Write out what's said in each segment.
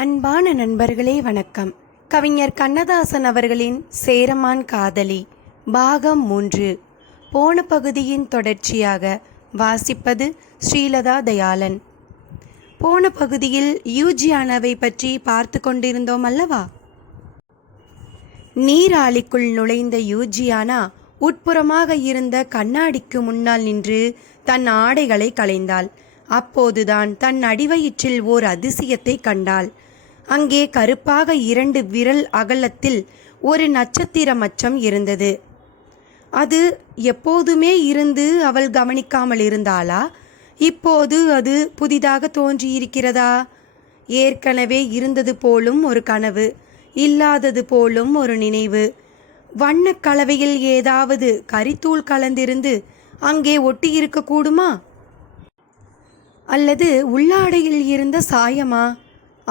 அன்பான நண்பர்களே வணக்கம். கவிஞர் கண்ணதாசன் அவர்களின் சேரமான் காதலி பாகம் மூன்று போன பகுதியின் தொடர்ச்சியாக வாசிப்பது ஸ்ரீலதா தயாளன். போன பகுதியில் யூஜியானாவை பற்றி பார்த்து கொண்டிருந்தோம் அல்லவா? நீராளிக்குள் நுழைந்த யூஜியானா உட்புறமாக இருந்த கண்ணாடிக்கு முன்னால் நின்று தன் ஆடைகளை களைந்தாள். அப்போதுதான் தன் அடிவயிற்றில் ஓர் அதிசயத்தை கண்டாள். அங்கே கருப்பாக இரண்டு விரல் அகலத்தில் ஒரு நட்சத்திர மச்சம் இருந்தது. அது எப்போதுமே இருந்து அவள் கவனிக்காமல் இருந்தாளா? இப்போது அது புதிதாக தோன்றியிருக்கிறதா? ஏற்கனவே இருந்தது போலும் ஒரு கனவு இல்லாதது போலும் ஒரு நினைவு. வண்ணக் கலவையில் ஏதாவது கரித்தூள் கலந்திருந்து அங்கே ஒட்டியிருக்க கூடுமா அல்லது உள்ளாடையில் இருந்த சாயமா?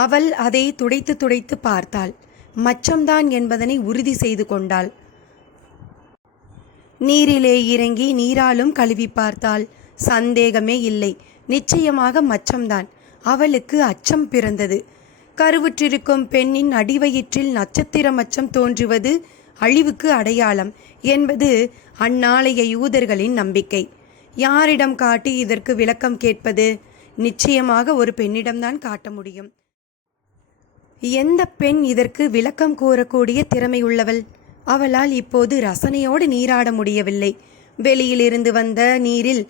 அவள் அதை துடைத்து துடைத்து பார்த்தாள். மச்சம்தான் என்பதனை உறுதி செய்து கொண்டாள். நீரிலே இறங்கி நீராலும் கழுவி பார்த்தாள். சந்தேகமே இல்லை. நிச்சயமாக மச்சம்தான். அவளுக்கு அச்சம் பிறந்தது. கருவுற்றிருக்கும் பெண்ணின் அடிவயிற்றில் நட்சத்திர மச்சம் தோன்றுவது அழிவுக்கு அடையாளம் என்பது அந்நாளைய யூதர்களின் நம்பிக்கை. யாரிடம் காட்டி இதற்கு விளக்கம் கேட்பது? நிச்சயமாக ஒரு பெண்ணிடம்தான் காட்ட முடியும். எந்த பெண் இதற்கு விளக்கம் கூறக்கூடிய திறமையுள்ளவள்? அவளால் இப்போது ரசனையோடு நீராட முடியவில்லை. வெளியிலிருந்து வந்த நீரில்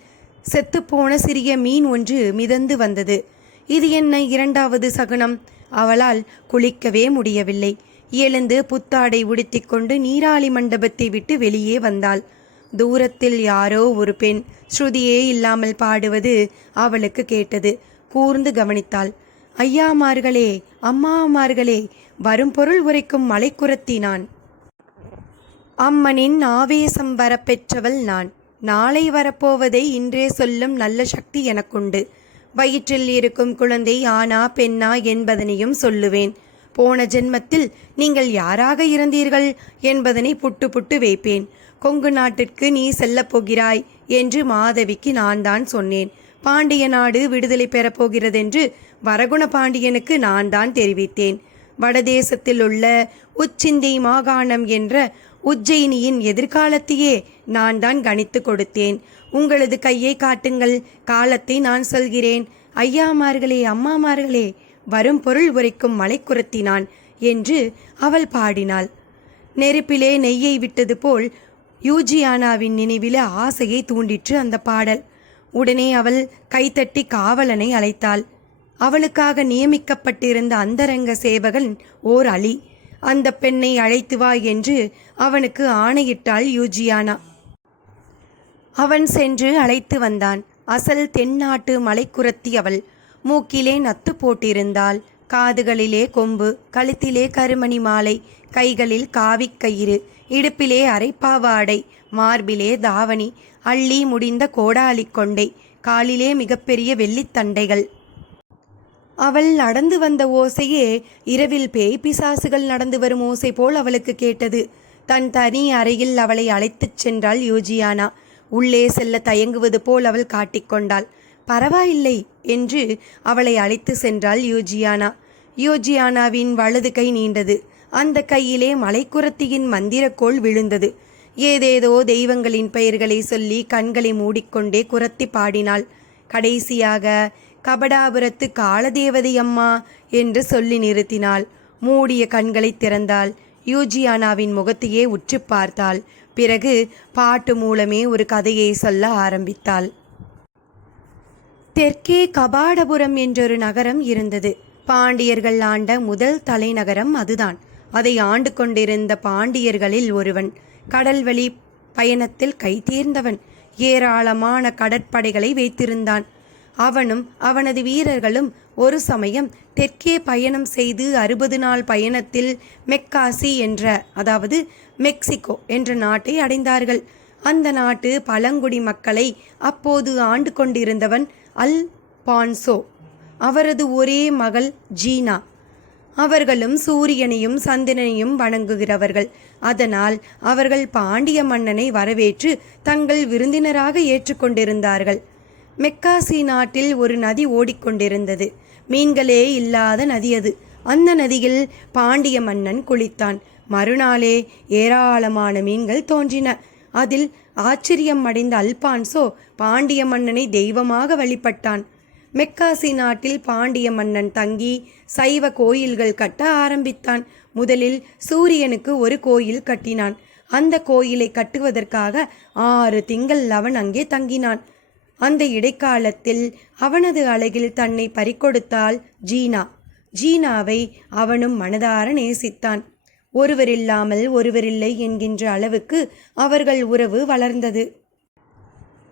செத்துப்போன சிறிய மீன் ஒன்று மிதந்து வந்தது. இது என்ன இரண்டாவது சகுனம்? அவளால் குளிக்கவே முடியவில்லை. எழுந்து புத்தாடை உடுத்திக்கொண்டு நீராளி மண்டபத்தை விட்டு வெளியே வந்தாள். தூரத்தில் யாரோ ஒரு பெண் ஸ்ருதியே இல்லாமல் பாடுவது அவளுக்கு கேட்டது. கூர்ந்து கவனித்தாள். ஐயாமார்களே அம்மாமார்களே வரும் பொருள் உரைக்கும் மலைக்குரத்தி நான் அம்மனின் ஆவேசம் வரப்பெற்றவள் நான். நாளை வரப்போவதை இன்றே சொல்லும் நல்ல சக்தி எனக்குண்டு. வயிற்றில் இருக்கும் குழந்தை ஆனா பெண்ணா என்பதனையும் சொல்லுவேன். போன ஜென்மத்தில் நீங்கள் யாராக இருந்தீர்கள் என்பதனை புட்டு புட்டு வைப்பேன் கொங்கு நாட்டிற்கு நீ செல்லப் போகிறாய் என்று மாதவிக்கு நான் தான் சொன்னேன். பாண்டிய நாடு விடுதலை பெறப்போகிறதென்று வரகுணபாண்டியனுக்கு வரகுண பாண்டியனுக்கு நான் தான் தெரிவித்தேன். வடதேசத்தில் உள்ள உச்சிந்தை மாகாணம் என்ற உஜ்ஜயினியின் எதிர்காலத்தையே நான் தான் கணித்து கொடுத்தேன். உங்களது கையை காட்டுங்கள் காலத்தை நான் சொல்கிறேன். ஐயாமார்களே அம்மாமார்களே வரும் பொருள் உரைக்கும் மலைக்குரத்தினான் என்று அவள் பாடினாள். நெருப்பிலே நெய்யை விட்டது போல் யூஜியானாவின் நினைவில ஆசையை தூண்டிற்று அந்த பாடல். உடனே அவள் கைத்தட்டி காவலனை அழைத்தாள். அவளுக்காக நியமிக்கப்பட்டிருந்த அந்தரங்க சேவகன் ஓர் அலி அந்த பெண்ணை அழைத்து வா என்று அவனுக்கு ஆணையிட்டாள் யூஜியானா. அவன் சென்று அழைத்து வந்தான். அசல் தென்னாட்டு மலைக்குரத்தி அவள். மூக்கிலே நத்து போட்டிருந்தாள். காதுகளிலே கொம்பு கழுத்திலே கருமணி மாலை கைகளில் காவிக் கயிறு இடுப்பிலே அரைப்பாவாடை மார்பிலே தாவணி அள்ளி முடிந்த கோடாலி கொண்டை காலிலே மிகப்பெரிய வெள்ளித்தண்டைகள் அவள் நடந்து வந்த ஓசையே இரவில் பேய் பிசாசுகள் நடந்து வரும் ஓசை போல் அவளுக்கு கேட்டது. தன் தனி அறையில் அவளை அழைத்துச் சென்றாள் யோஜியானா. உள்ளே செல்ல தயங்குவது போல் அவள் காட்டிக்கொண்டாள் பரவாயில்லை என்று அவளை அழைத்து சென்றாள் யோஜியானா. யோஜியானாவின் வலது கை நீண்டது. அந்த கையிலே மலைக்குரத்தியின் மந்திரக்கோள் விழுந்தது. ஏதேதோ தெய்வங்களின் பெயர்களை சொல்லி கண்களை மூடிக்கொண்டே குரத்தி பாடினாள். கடைசியாக கபடாபுரத்து காலதேவதை அம்மா என்று சொல்லி நிறுத்தினாள். மூடிய கண்களை திறந்தாள். யூஜியானாவின் முகத்தையே உற்று பார்த்தாள். பிறகு பாட்டு மூலமே ஒரு கதையை சொல்ல ஆரம்பித்தாள். தெற்கே கபாடபுரம் என்றொரு நகரம் இருந்தது. பாண்டியர்கள் ஆண்ட முதல் தலைநகரம் அதுதான். அதை ஆண்டு கொண்டிருந்த பாண்டியர்களில் ஒருவன். கடல்வழி பயணத்தில் கைதேர்ந்தவன் ஏராளமான கடற்படைகளை வைத்திருந்தான். அவனும் அவனது வீரர்களும் ஒரு சமயம் தெற்கே பயணம் செய்து அறுபது நாள் பயணத்தில் மெக்காசி என்ற அதாவது மெக்சிகோ என்ற நாட்டை அடைந்தார்கள். அந்த நாட்டு பழங்குடி மக்களை அப்போது ஆண்டு கொண்டிருந்தவன் அல் பான்சோ. அவரது ஒரே மகள் ஜீனா. அவர்களும் சூரியனையும் சந்திரனையும் வணங்குகிறவர்கள். அதனால் அவர்கள் பாண்டிய மன்னனை வரவேற்று தங்கள் விருந்தினராக ஏற்றுக்கொண்டிருந்தார்கள். மெக்காசி நாட்டில் ஒரு நதி ஓடிக்கொண்டிருந்தது. மீன்களே இல்லாத நதி அது. அந்த நதியில் பாண்டிய மன்னன் குளித்தான். மறுநாளே ஏராளமான மீன்கள் தோன்றின. அதில் ஆச்சரியம் அடைந்த அல்பான்சோ பாண்டிய மன்னனை தெய்வமாக வழிபட்டான். மெக்காசி நாட்டில் பாண்டிய மன்னன் தங்கி சைவ கோயில்கள் கட்ட ஆரம்பித்தான். முதலில் சூரியனுக்கு ஒரு கோயில் கட்டினான். அந்த கோயிலை கட்டுவதற்காக ஆறு திங்கள் அவன் அங்கே தங்கினான். அந்த இடைக்காலத்தில் அவனது அழகில் தன்னை பறிக்கொடுத்தாள் ஜீனா. ஜீனாவை அவனும் மனதார நேசித்தான். ஒருவரில்லாமல் ஒருவரில்லை என்கின்ற அளவுக்கு அவர்கள் உறவு வளர்ந்தது.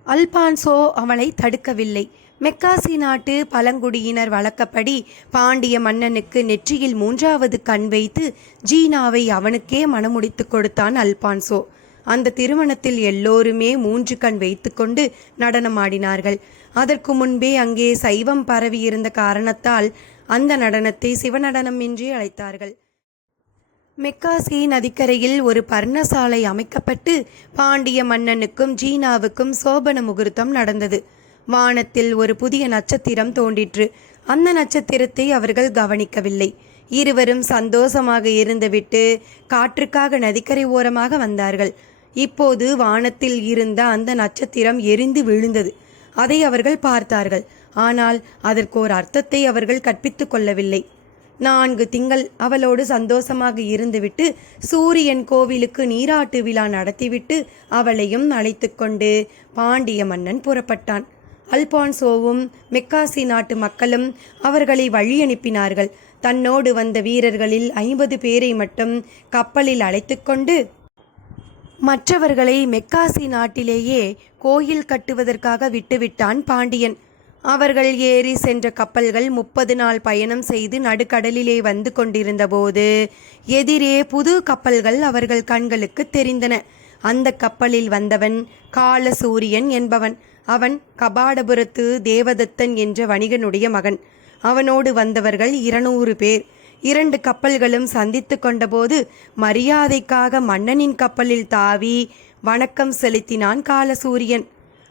அல்பான்சோ அவளை தடுக்கவில்லை. மெக்காசி நாட்டு பழங்குடியினர் வழக்கப்படி பாண்டிய மன்னனுக்கு நெற்றியில் மூன்றாவது கண் வைத்து ஜீனாவை அவனுக்கே மணமுடித்து கொடுத்தான் அல்பான்சோ. அந்த திருமணத்தில் எல்லோருமே மூன்று கண் வைத்துக்கொண்டு நடனமாடினார்கள். அதற்கு முன்பே அங்கே சைவம் பரவியிருந்த காரணத்தால் அந்த நடனத்தை சிவநடனம் என்றே அழைத்தார்கள். மெக்காசி நதிக்கரையில் ஒரு பர்ணசாலை அமைக்கப்பட்டு பாண்டிய மன்னனுக்கும் ஜீனாவுக்கும் சோபன முகூர்த்தம் நடந்தது. வானத்தில் ஒரு புதிய நட்சத்திரம் தோன்றிற்று. அந்த நட்சத்திரத்தை அவர்கள் கவனிக்கவில்லை. இருவரும் சந்தோஷமாக இருந்துவிட்டு காற்றுக்காக நதிக்கரை ஓரமாக வந்தார்கள். இப்போது வானத்தில் இருந்த அந்த நட்சத்திரம் எரிந்து விழுந்தது. அதை அவர்கள் பார்த்தார்கள். ஆனால் அதற்கு ஒரு அர்த்தத்தை அவர்கள் கற்பித்துக் கொள்ளவில்லை. நான்கு திங்கள் அவளோடு சந்தோஷமாக இருந்துவிட்டு சூரியன் கோவிலுக்கு நீராட்டு விழா நடத்திவிட்டு அவளையும் அழைத்து கொண்டு பாண்டிய மன்னன் புறப்பட்டான். அல்பான்சோவும் மெக்காசி நாட்டு மக்களும் அவர்களை வழி அனுப்பினார்கள். தன்னோடு வந்த வீரர்களில் ஐம்பது பேரை மட்டும் கப்பலில் அழைத்து கொண்டு மற்றவர்களை மெக்காசி நாட்டிலேயே கோயில் கட்டுவதற்காக விட்டுவிட்டான் பாண்டியன். அவர்கள் ஏறி சென்ற கப்பல்கள் முப்பது நாள் பயணம் செய்து நடுக்கடலிலே வந்து கொண்டிருந்தபோது எதிரே புது கப்பல்கள் அவர்கள் கண்களுக்கு தெரிந்தன. அந்த கப்பலில் வந்தவன் காலசூரியன் என்பவன். அவன் கபாடபுரத்து தேவதத்தன் என்ற வணிகனுடைய மகன். அவனோடு வந்தவர்கள் இருநூறு பேர். இரண்டு கப்பல்களும் சந்தித்து கொண்டபோது மரியாதைக்காக மன்னனின் கப்பலில் தாவி வணக்கம் செலுத்தினான் காலசூரியன்.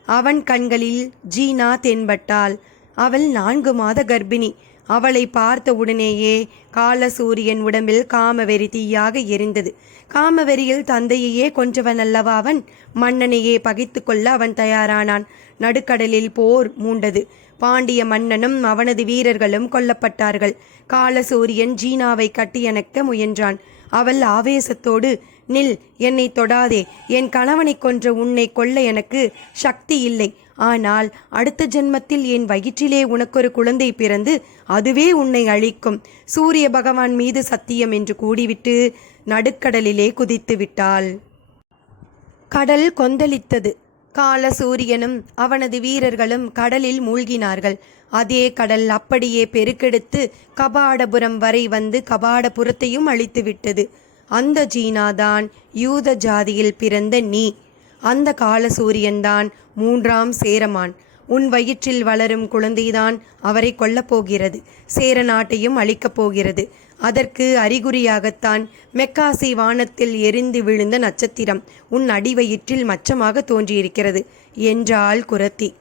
அவன் கண்களில் ஜீனா தென்பட்டாள். அவள் நான்கு மாத கர்ப்பிணி. அவளை பார்த்த உடனேயே காலசூரியன் உடம்பில் காமவெறி தீயாக எரிந்தது. காமவெறியில் தந்தையையே கொன்றவன் அல்லவா அவன்? மன்னனையே பகைத்து கொள்ள அவன் தயாரானான். நடுக்கடலில் போர் மூண்டது. பாண்டிய மன்னனும் அவனது வீரர்களும் கொல்லப்பட்டார்கள். காலசூரியன் ஜீனாவை கட்டியணைக்க முயன்றான். அவள் ஆவேசத்தோடு நில் என்னை தொடாதே. என் கணவனை கொன்ற உன்னை கொல்ல எனக்கு சக்தி இல்லை. ஆனால் அடுத்த ஜென்மத்தில் என் வயிற்றிலே உனக்கொரு குழந்தை பிறந்து அதுவே உன்னை அழிக்கும். சூரிய பகவான் மீது சத்தியம் என்று கூடிவிட்டு நடுக்கடலிலே குதித்து விட்டாள். கடல் கொந்தளித்தது. கால சூரியனும் அவனது வீரர்களும் கடலில் மூழ்கினார்கள். அதே கடல் அப்படியே பெருக்கெடுத்து கபாடபுரம் வரை வந்து கபாடபுரத்தையும் அழித்துவிட்டது. அந்த ஜீனாதான் யூத ஜாதியில் பிறந்த நீ. அந்த கால சூரியன்தான் மூன்றாம் சேரமான். உன் வயிற்றில் வளரும் குழந்தைதான் அவரை கொல்லப் போகிறது. சேர நாட்டையும் அழிக்கப் போகிறது. அதற்கு அறிகுறியாகத்தான் மெக்காசி வானத்தில் எரிந்து விழுந்த நட்சத்திரம் உன் அடிவயிற்றில் மச்சமாக தோன்றியிருக்கிறது என்றாள் குரத்தி.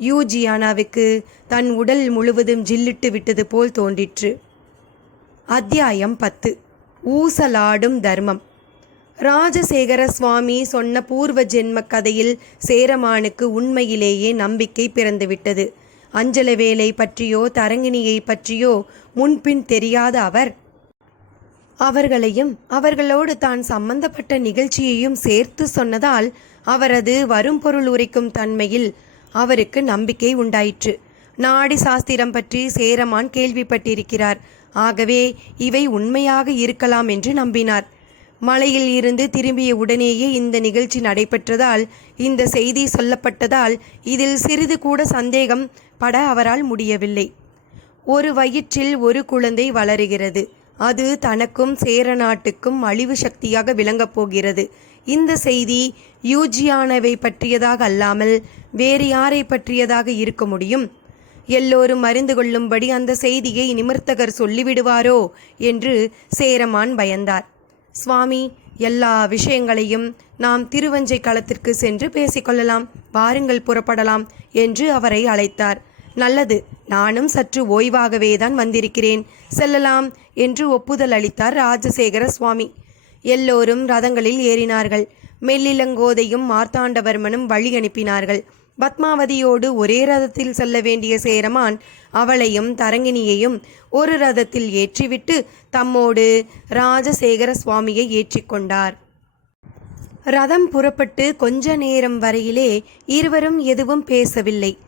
யூஜியானாவுக்கு தன் உடல் முழுவதும் ஜில்லிட்டு விட்டது போல் தோன்றிற்று. அத்தியாயம் பத்து. ஊசலாடும் தர்மம். ராஜசேகர சுவாமி சொன்ன பூர்வ ஜென்ம கதையில் சேரமானுக்கு உண்மையிலேயே நம்பிக்கை பிறந்துவிட்டது. அஞ்சலவேலை பற்றியோ தரங்கிணியை பற்றியோ முன்பின் தெரியாத அவர். அவர்களையும் அவர்களோடு தான் சம்பந்தப்பட்ட நிகழ்ச்சியையும் சேர்த்து சொன்னதால் அவரது வரும் பொருள் உரைக்கும் தன்மையில் அவருக்கு நம்பிக்கை உண்டாயிற்று. நாடி சாஸ்திரம் பற்றி சேரமான் கேள்விப்பட்டிருக்கிறார். ஆகவே இவை உண்மையாக இருக்கலாம் என்று நம்பினார். மலையில் இருந்து திரும்பிய உடனேயே இந்த நிகழ்ச்சி நடைபெற்றதால் இந்த செய்தி சொல்லப்பட்டதால் இதில் சிறிது கூட சந்தேகம் பட அவரால் முடியவில்லை. ஒரு வயிற்றில் ஒரு குழந்தை வளருகிறது. அது தனக்கும் சேர நாட்டுக்கும் அழிவு சக்தியாக விளங்கப் போகிறது. இந்த செய்தி யூஜியானவை பற்றியதாக அல்லாமல் வேறு யாரை பற்றியதாக இருக்க முடியும்? எல்லோரும் அறிந்து கொள்ளும்படி அந்த செய்தியை நிமிர்த்தகர் சொல்லிவிடுவாரோ? என்று சேரமான் பயந்தார். சுவாமி எல்லா விஷயங்களையும் நாம் திருவஞ்சை களத்திற்கு சென்று பேசிக்கொள்ளலாம் வாருங்கள் புறப்படலாம் என்று அவரை அழைத்தார். நல்லது. நானும் சற்று ஓய்வாகவே தான் வந்திருக்கிறேன். செல்லலாம் என்று ஒப்புதல் அளித்தார் ராஜசேகர சுவாமி. எல்லோரும் ரதங்களில் ஏறினார்கள். மெல்லிலங்கோதையும் மார்த்தாண்டவர்மனும் வழி அனுப்பினார்கள். பத்மாவதியோடு ஒரே ரதத்தில் செல்ல வேண்டிய சேரமான் அவளையும் தரங்கினியையும் ஒரு ரதத்தில் ஏற்றிவிட்டு தம்மோடு ராஜசேகர சுவாமியை ஏற்றிக்கொண்டார். ரதம் புறப்பட்டு கொஞ்ச நேரம் வரையிலே இருவரும் எதுவும் பேசவில்லை.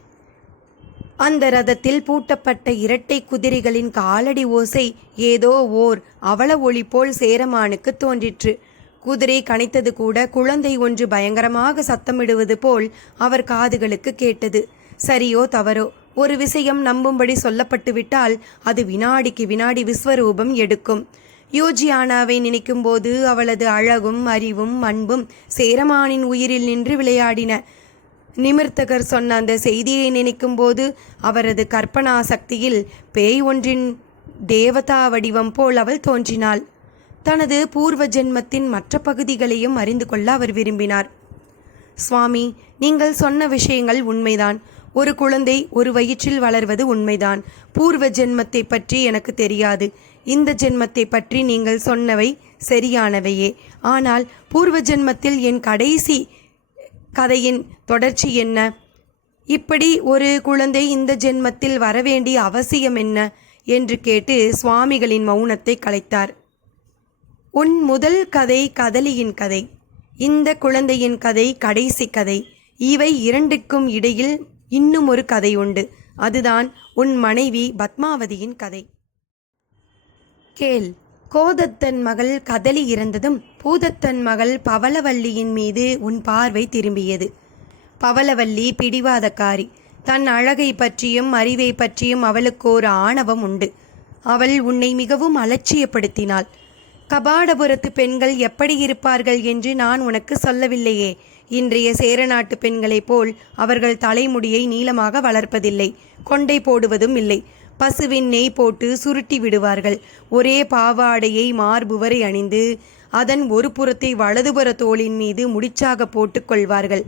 அந்த ரதத்தில் பூட்டப்பட்ட இரட்டை குதிரைகளின் காலடி ஓசை ஏதோ ஓர் அவல ஒளி போல் சேரமானுக்கு தோன்றிற்று. குதிரை கனைத்தது கூட குழந்தை ஒன்று பயங்கரமாக சத்தமிடுவது போல் அவர் காதுகளுக்கு கேட்டது. சரியோ தவறோ? ஒரு விஷயம் நம்பும்படி சொல்லப்பட்டு விட்டால் அது வினாடிக்கு வினாடி விஸ்வரூபம் எடுக்கும். யூஜியானாவை நினைக்கும்போது அவளது அழகும் அறிவும் அன்பும் சேரமானின் உயிரில் நின்று விளையாடின. நிமிர்த்தகர் சொன்ன அந்த செய்தியை நினைக்கும்போது அவரது கற்பனா சக்தியில் பேய் ஒன்றின் தேவதா வடிவம் போல் அவள் தோன்றினாள். தனது பூர்வ ஜென்மத்தின் மற்ற பகுதிகளையும் அறிந்து கொள்ள அவர் விரும்பினார். சுவாமி நீங்கள் சொன்ன விஷயங்கள் உண்மைதான். ஒரு குழந்தை ஒரு வயிற்றில் வளர்வது உண்மைதான். பூர்வ ஜென்மத்தை பற்றி எனக்கு தெரியாது. இந்த ஜென்மத்தை பற்றி நீங்கள் சொன்னவை சரியானவையே. ஆனால் பூர்வ ஜென்மத்தில் என் கடைசி கதையின் தொடர்ச்சி என்ன? இப்படி ஒரு குழந்தை இந்த ஜென்மத்தில் வரவேண்டிய அவசியம் என்ன? என்று கேட்டு சுவாமிகளின் மௌனத்தை கலைத்தார். உன் முதல் கதை கதலியின் கதை. இந்த குழந்தையின் கதை கடைசி கதை. இவை இரண்டுக்கும் இடையில் இன்னும் ஒரு கதை உண்டு. அதுதான் உன் மனைவி பத்மாவதியின் கதை. கேள். கோதத்தன் மகள் கதலி இறந்ததும் பூதத்தன் மகள் பவளவல்லியின் மீது உன் பார்வை திரும்பியது. பவளவல்லி பிடிவாதக்காரி. தன் அழகை பற்றியும் அறிவை பற்றியும் அவளுக்கு ஒரு ஆணவம் உண்டு. அவள் உன்னை மிகவும் அலட்சியப்படுத்தினாள். கபாடபுரத்து பெண்கள் எப்படி இருப்பார்கள் என்று நான் உனக்கு சொல்லவில்லையே. இன்றைய சேரநாட்டு பெண்களைப் போல் அவர்கள் தலைமுடியை நீளமாக வளர்ப்பதில்லை. கொண்டை போடுவதும் இல்லை. பசுவின் நெய் போட்டு சுருட்டி விடுவார்கள். ஒரே பாவாடையை மார்பு வரை அணிந்து அதன் ஒரு புறத்தை வலதுபுற தோளின் மீது முடிச்சாக போட்டுக்கொள்வார்கள்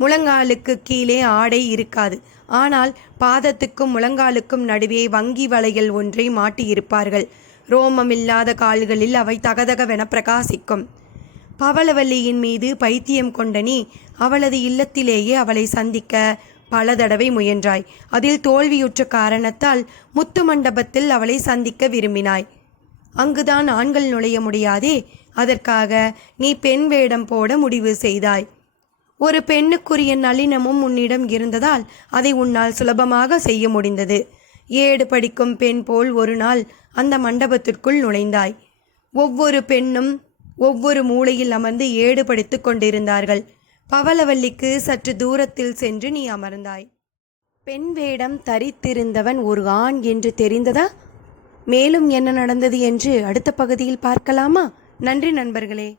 முழங்காலுக்கு கீழே ஆடை இருக்காது. ஆனால் பாதத்துக்கும் முழங்காலுக்கும் நடுவே வங்கி வளையல் ஒன்றை மாட்டியிருப்பார்கள். ரோமமில்லாத கால்களில் அவை தகதகவென பிரகாசிக்கும். பவளவல்லியின் மீது பைத்தியம் கொண்ட நீ அவளது இல்லத்திலேயே அவளை சந்திக்க பல தடவை முயன்றாய். அதில் தோல்வியுற்ற காரணத்தால் முத்து மண்டபத்தில் அவளை சந்திக்க விரும்பினாய். அங்குதான் ஆண்கள் நுழைய முடியாதே அதற்காக நீ பெண் வேடம் போட முடிவு செய்தாய். ஒரு பெண்ணுக்குரிய நளினமும் உன்னிடம் இருந்ததால் அதை உன்னால் சுலபமாக செய்ய முடிந்தது. ஏடு படிக்கும் பெண் போல் ஒரு நாள் அந்த மண்டபத்திற்குள் நுழைந்தாய். ஒவ்வொரு பெண்ணும் ஒவ்வொரு மூலையில் அமர்ந்து ஏடு படித்துக் கொண்டிருந்தார்கள். பவளவல்லிக்கு சற்று தூரத்தில் சென்று நீ அமர்ந்தாய். பெண் வேடம் தரித்திருந்தவன் ஒரு ஆண் என்று தெரிந்ததா? மேலும் என்ன நடந்தது என்று அடுத்த பகுதியில் பார்க்கலாமா? நன்றி நண்பர்களே.